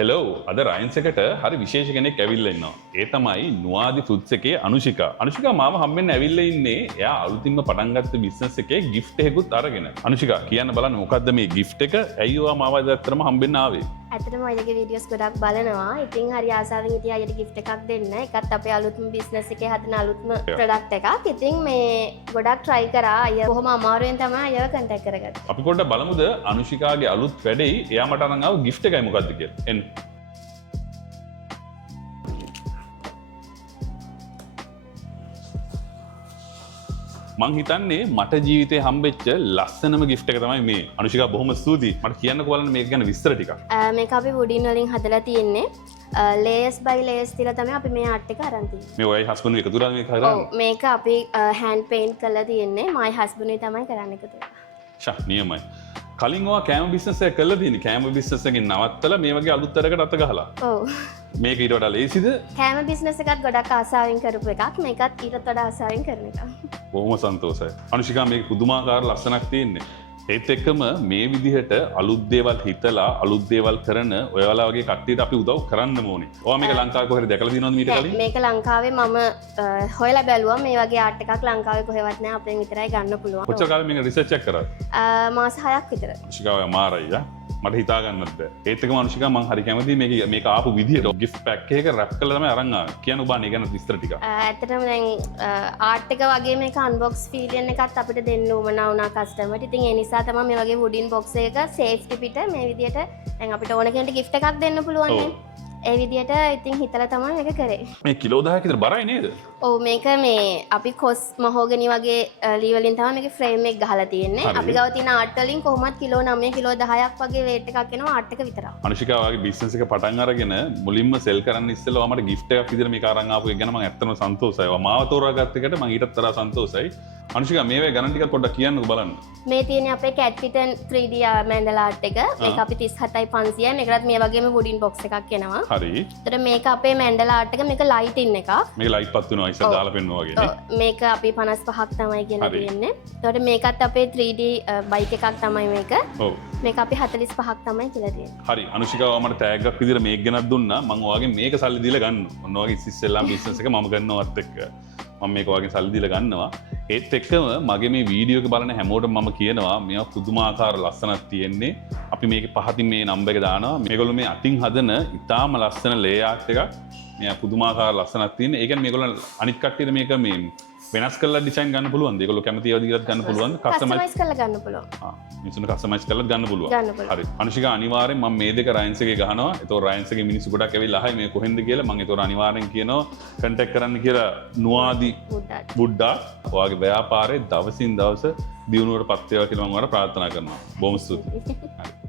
Hello අද රයින්ස් එකට හරි විශේෂ කෙනෙක් ඇවිල්ලා ඉන්නවා. ඒ තමයි නුවාදි ෆුඩ්ස් එකේ අනුෂිකා. අනුෂිකා මාව හම්බෙන්න ඇවිල්ලා ඉන්නේ එයා අලුතින්ම පටන් ගත්ත බිස්නස් එකේ gift එකකුත් අරගෙන. අනුෂිකා කියන්න බලන්න මොකද්ද මේ gift එක? ඇයි ඔයා මාව අද ඇත්තටම හම්බෙන්න ආවේ? ඇත්තටම ඔයලගේ වීඩියෝස් ගොඩක් බලනවා. ඉතින් හරි ආසාවෙන් හිටියා අයියට gift එකක් දෙන්න. ඒකත් අපේ අලුත්ම බිස්නස් එකේ හදන අලුත්ම ප්‍රොඩක්ට් එකක්. ඉතින් මේ ගොඩක් try කරා. අය බොහොම අමාරුවෙන් තමයි අයව contact කරගත්තේ. අපි පොඩ්ඩක් බලමුද අනුෂිකාගේ අලුත් වැඩේ එයා මට අරන් ආව gift එකයි මොකද්ද කියලා. එන්න. මං හිතන්නේ මට ජීවිතේ හම්බෙච්ච ලස්සනම gift එක තමයි මේ. අනුෂිකා බොහොම ස්තුතියි. මට කියන්නකෝ බලන්න මේක ගැන විස්තර ටිකක්. මේක අපි වුඩින් වලින් හදලා තියෙන්නේ. layers by layers තියලා තමයි අපි මේ ආර්ට් එක අරන් තියෙන්නේ. මේ ඔයයි හස්බන්ඩ් එකතු කරලා මේක හදන්නේ. ඔව් මේක අපි hand paint කරලා තියෙන්නේ. මයි හස්බන්ඩ් තමයි කරන්න එකතු කරලා. ෂා නියමයි. කලින් ඔයා කෑම බිස්නස් එක කළා තියෙන්නේ. කෑම බිස්නස් එකෙන් නවත්තලා මේ වගේ අලුත් අරකට අත ගහලා. ඔව්. මේක ඊට වඩා ලේසිද? කෑම බිස්නස් එකත් ගොඩක් ආසාවෙන් කරපු එකක්. මේකත් ඊටත් වඩා ආසාවෙන් කරන එකක්. බොහොම සන්තෝෂයි. අනුෂිකා මේක පුදුමාකාර ලස්සනක් තියෙන්නේ. ඒත් එක්කම මේ විදිහට අලුත් දේවල් හිතලා අලුත් දේවල් කරන ඔයාලා වගේ කට්ටියට අපි උදව් කරන්න ඕනේ. ඔයා මේක ලංකාවේ කොහෙද දැකලා තියෙනවද මීට කලින්? මේක ලංකාවේ මම හොයලා බැලුවා. මේ වගේ ආර්ට් එකක් ලංකාවේ කොහෙවත් නැහැ. අපෙන් විතරයි ගන්න පුළුවන්. කොච්චර කාලෙ මේක රිසර්ච් එක කරාද? මාස 6ක් විතර. අනුෂිකා ඔයා මාරයි යා. මට හිතා ගන්නත් බෑ. ඒත් එක්කම අනුෂිකා මං හරි කැමතියි මේක ආපු විදිහට gift pack එකක wrap කරලා තමයි අරන් ආවේ. කියන්න ඔබ අනේ ගැන විස්තර ටිකක්. ඇත්තටම දැන් ආර්ට් එක වගේ මේක unbox feeling එකත් අපිට දෙන්න උවමනා වුණා කස්ටමර්ට. ඉතින් ඒ නිසා තමයි මේ වගේ wooden box එකක safety පිට මේ විදිහට දැන් අපිට ඕන කෙනෙක්ට gift එකක් දෙන්න පුළුවන් නේ. ඒ විදිහට ඉතින් හිතලා තමයි මේක කරේ. මේ කිලෝ 10ක විතර බරයි නේද? ඔව් මේක මේ අපි කොස් මහෝගනි වගේ ලී වලින් තමයි මේකේ ෆ්‍රේම් එක ගහලා තියෙන්නේ. අපි ගාව තියෙන ආර්ට් වලින් කොහොමත් කිලෝ 9 කිලෝ 10ක් වගේ weight එකක් එනවා ආර්ට් එක විතරක්. අනුෂිකා වගේ බිස්නස් එක පටන් අරගෙන මුලින්ම සෙල් කරන්න ඉස්සෙල්ලා මට gift එකක් විදිහට මේක අරන් ආපු එක ගැන මම ඇත්තටම සන්තෝෂයි. මාව තෝරාගත්ත එකට මම ඊටත් තරහා සන්තෝෂයි. අනුෂිකා මේවේ ගණන් ටිකක් පොඩ්ඩක් කියන්නකෝ බලන්න. මේ තියෙන්නේ අපේ cat kitten 3D mandala art එක. මේක අපි 37.500යි. මේකටත් මේ වගේම wooden box එකක් එනවා. හරි. ඒතර මේක අපේ mandala art එක. මේක light in එකක්. මේක light පත් වෙනවා ඉස්සර දාලා පෙන්නුවා වගේ නේ. ඔව් මේක අපි 55ක් තමයි කියලා තියෙන්නේ. ඒතකොට මේකත් අපේ 3D bike එකක් තමයි මේක. ඔව්. මේක අපි 45ක් තමයි කියලා තියෙන්නේ. හරි අනුෂිකාව මට ටැග් එකක් විදිහට මේක ගෙනත් දුන්නා. මම ඔයාගෙන් මේක සල්ලි දීලා ගන්නවා. ඔන්න ඔයගේ ඉස්සෙල්ලාම බිස්නස් එක මම ගන්නවත් එක්ක. මම මේක ඔයාගෙන් සල්ලි දීලා ගන්නවා. ඒත් එක්කම මගේ මේ වීඩියෝ එක බලන හැමෝටම මම කියනවා මේවා පුදුමාකාර ලස්සනක් තියෙන්නේ. අපි මේකේ පහතින් මේ නම්බර් එක දානවා. මේගොල්ලෝ මේ අතින් හදන ඉතාම ලස්සන ලේඅවුට් එකක්. මේ පුදුමාකාර ලස්සනක් තියෙන. ඒ කියන්නේ මේගොල්ලෝ අනිත් කට්ටියට මේක මේ වෙනස් කරලා ඩිසයින් ගන්න පුළුවන්. ඒගොල්ලෝ කැමති ඒවා දිගට ගන්න පුළුවන්. කස්ටමයිස් කරලා ගන්න පුළුවන්. මිනිස්සුන්ට කස්ටමයිස් කරලා ගන්න පුළුවන්. හරි. අනුෂිකා අනිවාර්යෙන් මම මේ දෙක රයින්ස් එකේ ගහනවා. ඒතකොට රයින්ස් එකේ මිනිස්සු ගොඩක් ඇවිල්ලා අහයි මේ කොහෙන්ද කියලා. මම ඒතකොට අනිවාර්යෙන් කියනවා කන්ටැක්ට් කරන්න කියලා නුවාදි බුඩ්ඩා. ඔයාගේ ව්‍යාපාරේ දවසින් දවස දියුණුවට පත් වේවා කියලා මම ඔයාලට ප්‍රාර්ථනා කරනවා. බොහොම ස්තුතියි. හරි.